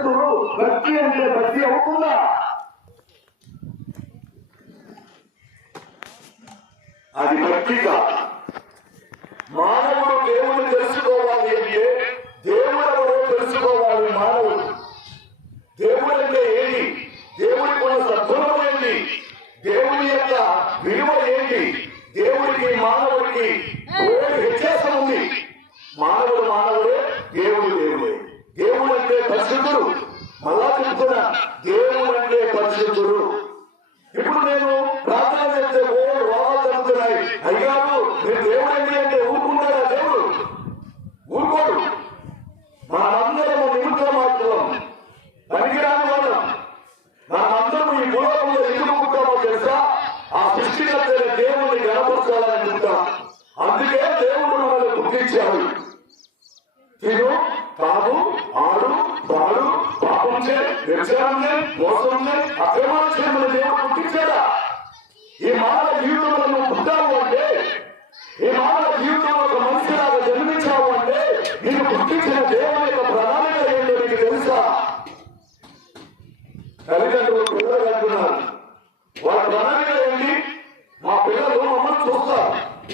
చేతులు భక్తి అంటే భక్తి అవుతుందా? అది భక్తిగా. మానవుడు దేవుని తెలుసుకోవాలి అంటే దేవుడు ఎవరో తెలుసుకోవాలి. మానవుడు దేవుడు అంటే ఏంటి, దేవుడికి ఉన్న సద్గుణం ఏంటి, దేవుడి యొక్క విలువ ఏంటి, దేవుడికి మానవుడికి వ్యత్యాసం ఉంది. మానవుడు మానవుడే, దేవుడు దేవుడే. దేవుడు అంటే పరిశుద్ధుడు. మళ్ళా చెప్తున్నా, దేవుడు అంటే పరిశుద్ధుడు. ఇప్పుడు నేను ప్రార్థన చేస్తే రోగాలు జరుగుతున్నాయి, అయ్యారు మీరు దేవుడు ఏంటి అంటే ఊరుకుంటారా? దేవుడు ఊరుకోడు. మనందరం నిమిత్తం మాత్రం పనికిరాని వాళ్ళం. మనమందరం ఈ భూలోకంలో ఎందుకు పుట్టామో తెలుసా? ఆ సృష్టికర్త దేవుడిని గణపరచాలని పుట్టాం. అందుకే దేవుడు మనల్ని పుట్టించాడు. తిను, తాను, ఆడు, పాడు, పాపం చే, వ్యభిచారం చే, మోసం చే, అక్రమాలు చే మన దేవుడు పుట్టించాడా? ఈ మానవ జీవితంలో నువ్వు పుట్టావు అంటే, ఈ మానవ జీవితంలో ఒక మనిషిలాగా జన్మించావు అంటే, నీకు పుట్టించిన దేవుని యొక్క ప్రణాళిక ఏంటో నీకు తెలుసా? తల్లిదండ్రులు పిల్లలు అంటున్నారు, వాళ్ళ ప్రణాళిక ఏంటి? మా పిల్లలు మమ్మల్ని చూస్తారు,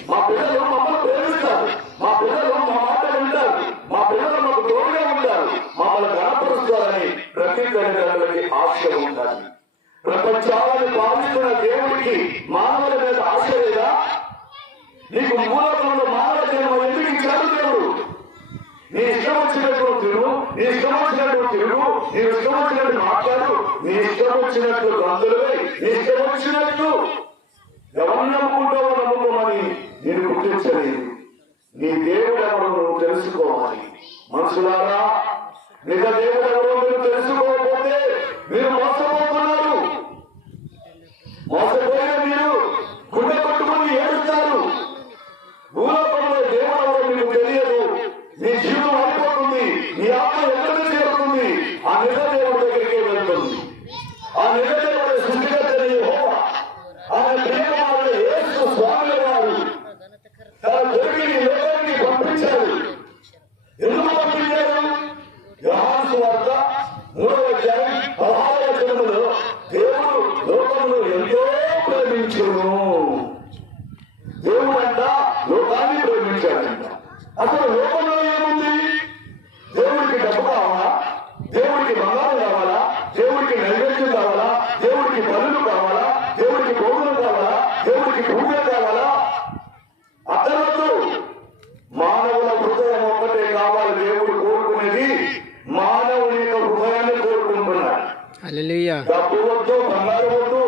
మా పిల్లలు మమ్మల్ని ప్రేమిస్తారు, మా పిల్లలు మా మాట వింటారు, మా పిల్లలు మాకు తోడుగా ఉంటారు, మమ్మల్ని గణపరుస్తారని ప్రతి తల్లిదండ్రులకి ఆశ ఉండాలి. ప్రపంచాలను పాలిస్తున్న దేవుడికి మానవుల మీద ఆశ లేదా? నీకు మూలకంలో మానవ జన్మ ఎందుకు ఇచ్చాడు దేవుడు? నీ ఇష్టం వచ్చినట్టు తిరుగు, నీ ఇష్టం వచ్చినట్టు తిరుగు, నీ ఇష్టం వచ్చినట్టు మాట్లాడు, నీ ఇష్టం వచ్చినట్లు గంతులై, నీ ఇష్టం వచ్చినట్లు ఎవరిని నమ్ముకుంటావో నమ్ముకోమని నేను గుర్తించలేదు. నీ దేవుడు ఎవరు నువ్వు తెలుసుకోవాలి. మనుషులారా, నిజ దేవుడు ఎవరో మీరు తెలుసుకోకపోతే మీరు మోసపోతున్నారు. మోసపోయిన మీరు గుండె పట్టుకుని ఏడుస్తారు. భూలోకంలో దేవుడు ఎవరో మీకు తెలియదు. నీ జీవితం అయిపోతుంది, నీ ఆత్మ ఎక్కడికి చేరుతుంది? ఆ నిజ దేవుడి దగ్గరికి వెళ్తుంది. ఆ నిజ దేవుడి సృష్టికర్త యెహోవా, ఆయన ప్రియకుమారుడు యేసు స్వామి వారు తన కొడుకుని లోకానికి పంపించారు. ఎందుకు పంపించారు? యోహాను సువార్త 3వ అధ్యాయం 16వ వచనములో దేవుడు లోకమును ఎంతో ప్రేమించును. దేవుడు అంట లోకాన్ని ప్రేమించాడంట. అసలు లోకంలో ఏముంది? దేవుడికి డబ్బు కావాలా? దేవుడికి బంగారం కావాలా? దేవుడికి నైవేద్యం కావాలా? దేవుడికి పనులు కావాలా? దేవుడికి భోజనం కావాలా? దేవుడికి పూజ కావాలా? అతను మానవుల హృదయం ఒక్కటే కావాలి. దేవుడు కోరుకునేది మానవుని యొక్క హృదయాన్ని కోరుకుంటున్నాడు. డబ్బు వద్దు, బంగారం వద్దు,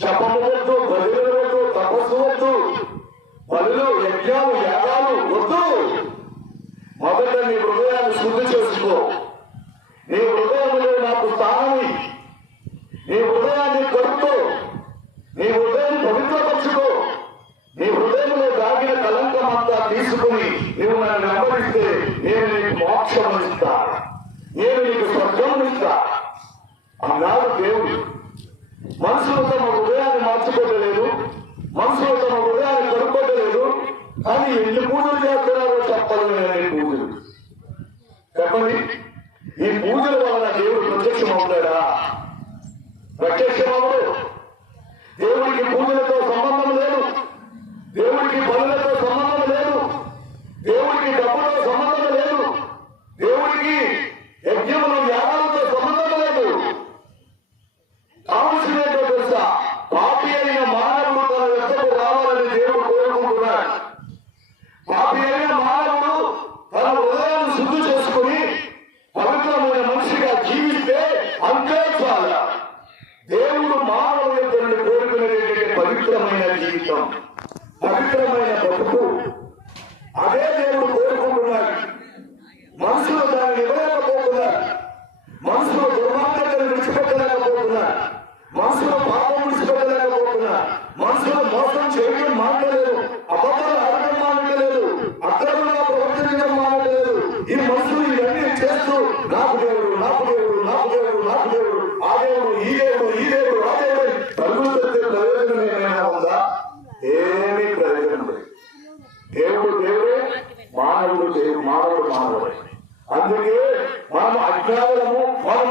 జపము వద్దు, బలులు వద్దు, తపస్సు వద్దు, బలులు, యజ్ఞాలు, యాగాలు వద్దు. మొదట నీ హృదయాన్ని శుద్ధి చేసుకో. నీ హృదయంలో నాకు స్థానమి. నీ హృదయాన్ని కడుక్కో. నీ హృదయాన్ని పవిత్రపరచుకో. నీ హృదయంలో దాగిన కలంకం అంతా తీసుకుని నువ్వు నన్ను వెంబడిస్తే నేను నీకు మోక్షం ఇస్తా, నేను నీకు స్వర్గం ఇస్తా అన్నాడు దేవుడు. మనుషులు తమ హృదయాన్ని మార్చుకోవట్లేదు, మనుషులు తమ హృదయాన్ని కడుక్కోవట్లేదు. కానీ ఎన్ని పూజలు చేస్తున్నారో చెప్పాలి. పూజలు చెప్పండి, ఈ పూజల వలన దేవుడు ప్రత్యక్షం అవుతాడా? ప్రత్యక్షం అవడు. దేవుడికి పూజలతో సంబంధం లేదు, దేవుడికి బలులతో సంబంధం లేదు, దేవుడికి డబ్బులతో సంబంధం లేదు, దేవుడికి యజ్ఞములు, యాగాలతో సంబంధం లేదు. కావలసినట్టు తెలుసా? పాపి అయిన మానవుడు తన యొక్కకు రావాలని దేవుడు కోరుకుంటున్నాడు. పాపి అయిన మానవుడు తన హృదయాన్ని శుద్ధి చేసుకుని పవిత్రమైన మనిషిగా జీవిస్తే అంతే చాలా. దేవుడు మానవుడు యొక్క కోరుకునేది పవిత్రమైన జీవితం, పవిత్రమైన బతుకు. అదే దేవుడు కోరుకుంటున్నాడు. మనుషులు దాన్ని ఇవ్వలేకపోతున్నారు, మనుషులు దుర్మార్గతను విడిచిపెట్టలేకపోతున్నారు, మనుషులు పాపం విడిచిపెట్టలేకపోతున్నారు, మనుషులు మోసం చేయడం మానలేదు, అబద్ధాలు ఆడటం మానలేదు, అక్రమంగా ప్రవర్తించడం మానలేదు. ఈ మనుషులు ఇవన్నీ చేస్తూ నాకు దేవుడు, నాకు దేవుడు, నాకు దేవుడు, నాకు దేవుడు, ఆ దేవుడు, ఈ దేవుడు, ఈ దేవుడు, ఆ దేవుడు తల్లు ప్రయోజనం ఏమైనా ఉందా? మనము